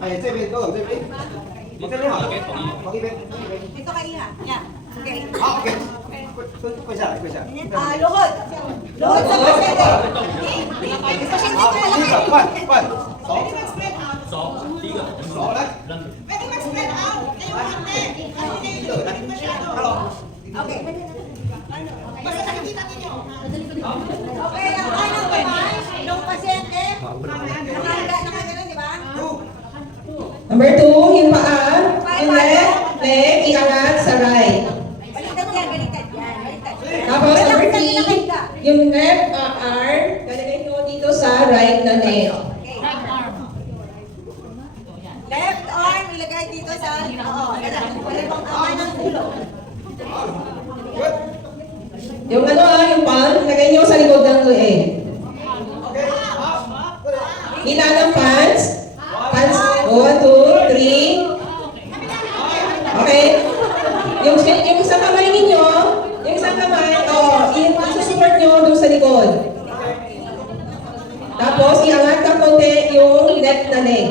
Ay,这边都有这边。你这边好，同一边。Dito kayo ha. Yeah. Okay. 好，OK。跪下来，跪下来。 Luhod. Luhod sa pasyente. Pasyente 好， ko 第一 malaki. 个换换手，第一个手来。 Pwede mag-spread out. Kayo hande. Kasi kayo yung masyado. Okay. Basta nakikita ninyo. Okay, ang ano ba? Yung pasyente, nakagano, di ba? Number 2, yung paa, yung left leg, iangat sa right. Baliktad yan, baliktad yan. Baliktad. Tapos number 3, yung left arm, lalagay nyo dito sa right na leg. Okay. Left arm, ilagay dito sa, oo, wala bang kamay ng ulo. Good. Yung yung palm, ilagay nyo sa likod ng leg. OK，好。 Hila ng pants. Pants, 1, 2, 3. Okay? Yung isang kamay ninyo, yung isang kamay, isusupport nyo doon sa likod. Tapos, iangat ng konti yung left na leg.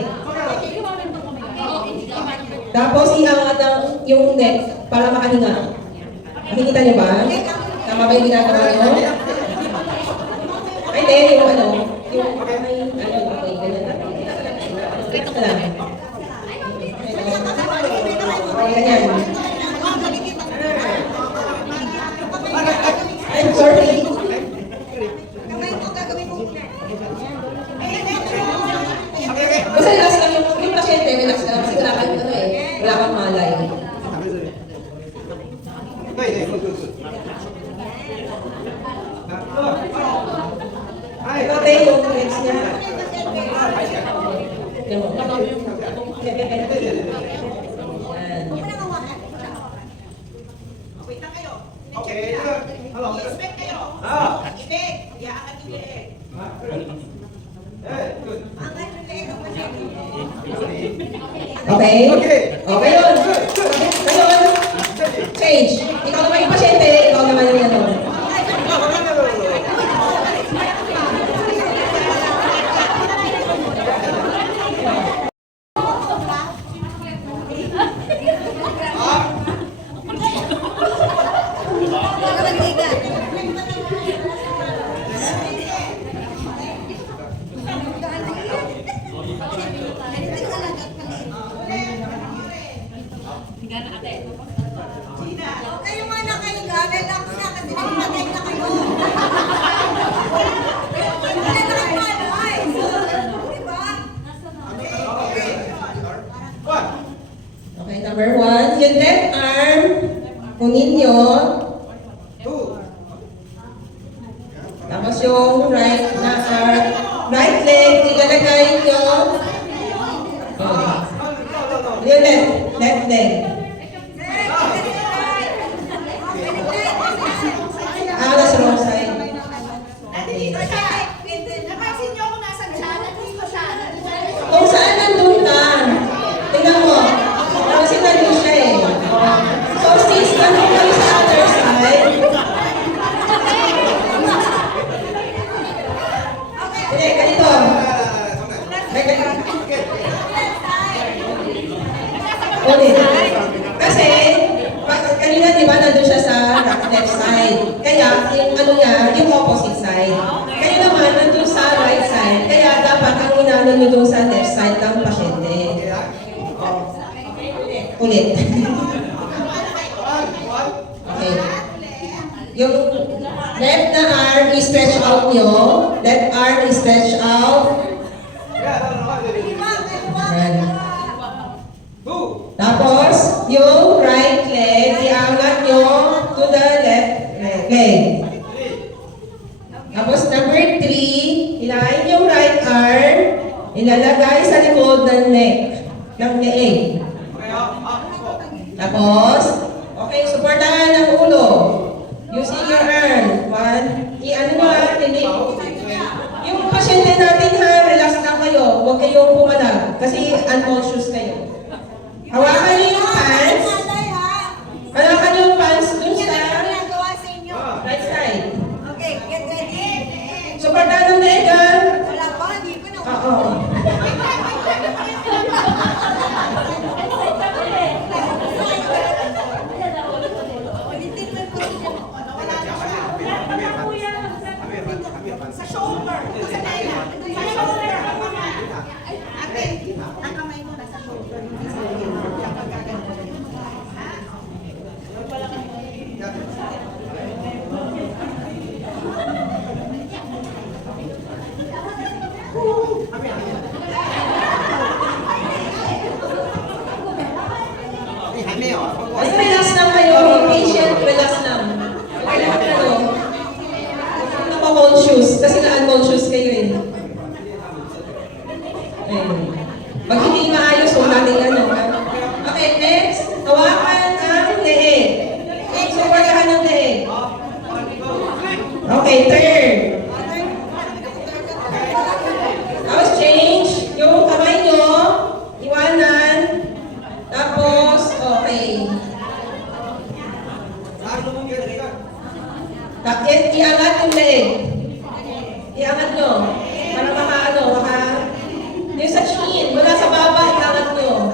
Tapos, iangat yung neck para makahinga. Nakikita niyo ba? Tama ba yung ginagawa niyo? Ay, hindi, yung okay, ganyan lang. Ito lang. Ganyan. I'm sorry. Kamay mo, gagawin mo. Kasi relax lang yung pasyente, relax lang. Kasi wala kang wala kang malay.对对，good good good。哎， Pati yung legs niya. Yan mo. Yan. Wait lang kayo. OK，这个，hello。 I-expect kayo. 啊， Expect. Iaangat yung leeg. 哎，good。 Angat yung leeg ng pasyente. Okay? Okay. Okay yun. Ngayon, change. Ikaw naman yung pasyente, ikaw naman yung ano. Kayo nga na kayo, relax na kasi nagpatay na kayo. Wala na kayo malay. Diba? One。 Okay, number 1. Yung left arm, kunin nyo. Two。 Tapos yung right na arm, right leg, ilalagay nyo. Oh. Yung left leg. Nasa wrong side. Nandito siya. Napansin niyo kung nasan siya? Nandito siya. Kung saan nandun ka, tingnan mo. Kasi nandun siya eh. So since nandun kami sa other side, hindi, ganito. Ulit. Kasi, kanina di ba nandun siya sa left side. Kaya, yung ano niya, yung opposite side. Kayo naman nandun sa right side. Kaya dapat ang inano nyo dun sa left side ng pasyente. Ulit. Okay. Yung left na arm, i-stretch out nyo. Left arm, i-stretch out. Ayan. Two。 Tapos, yung right leg, iangat nyo to the left leg. Tapos, number 3, ilahin yung right arm, ilalagay sa likod ng neck, ng leeg. Tapos, okay, supportahan ng ulo. Using your arm. I-ano nyo tinig. Yung pasyente natin ha, relax lang kayo. Huwag kayong pumalag kasi unconscious kayo. Hawakan niyo yung pants. Hawakan niyo yung pants dun sa right side. Okay, get ready. Supportahan ng leg ha. Wala Ay, relax lang kayo. Patient, relax lang. Okay, lahat kayo. Naka-conscious. Kasi na-unconscious kayo eh. Ayun. Pag hindi maayos, huwag natin ano. Okay, next. Hawakan ang leeg. Supportahan ng leeg. Okay, turn. Tapos change. Yung kamay nyo, iwanan. Tapos, okay. Tapos, iangat yung leeg. Iangat nyo. Para makaano, yung sa chin, mula sa baba, iangat nyo.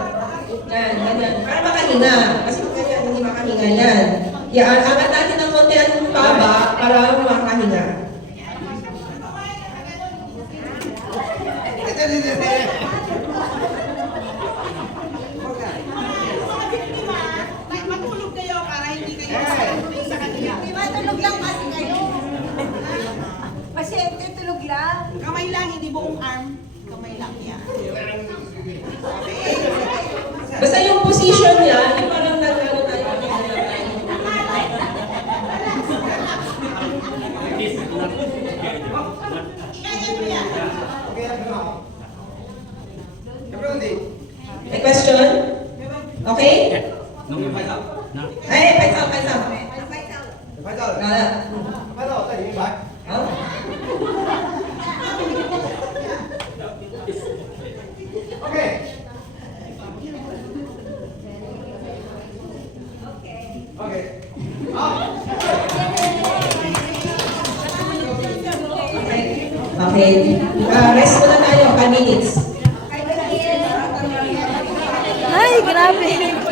Yan, ganyan. Para makahinga. Kasi kung ganyan, hindi makahinga yan. Iangat natin ng konti ang baba para makahinga. Matulog kayo para hindi kayo matulog sa kanila. Di ba tulog lang kasi kayo? Pasyente, tulog lang. Kamay lang, hindi buong arm. Kamay lang yan. Basta yung position niya, yung parang nagano tayo. Kaya mo yan. May question? Okay? Nung Ay, paisa. Gala. Oh. Okay. Okay. Okay. Rest muna tayo, 5 minutes. Ay, grabe.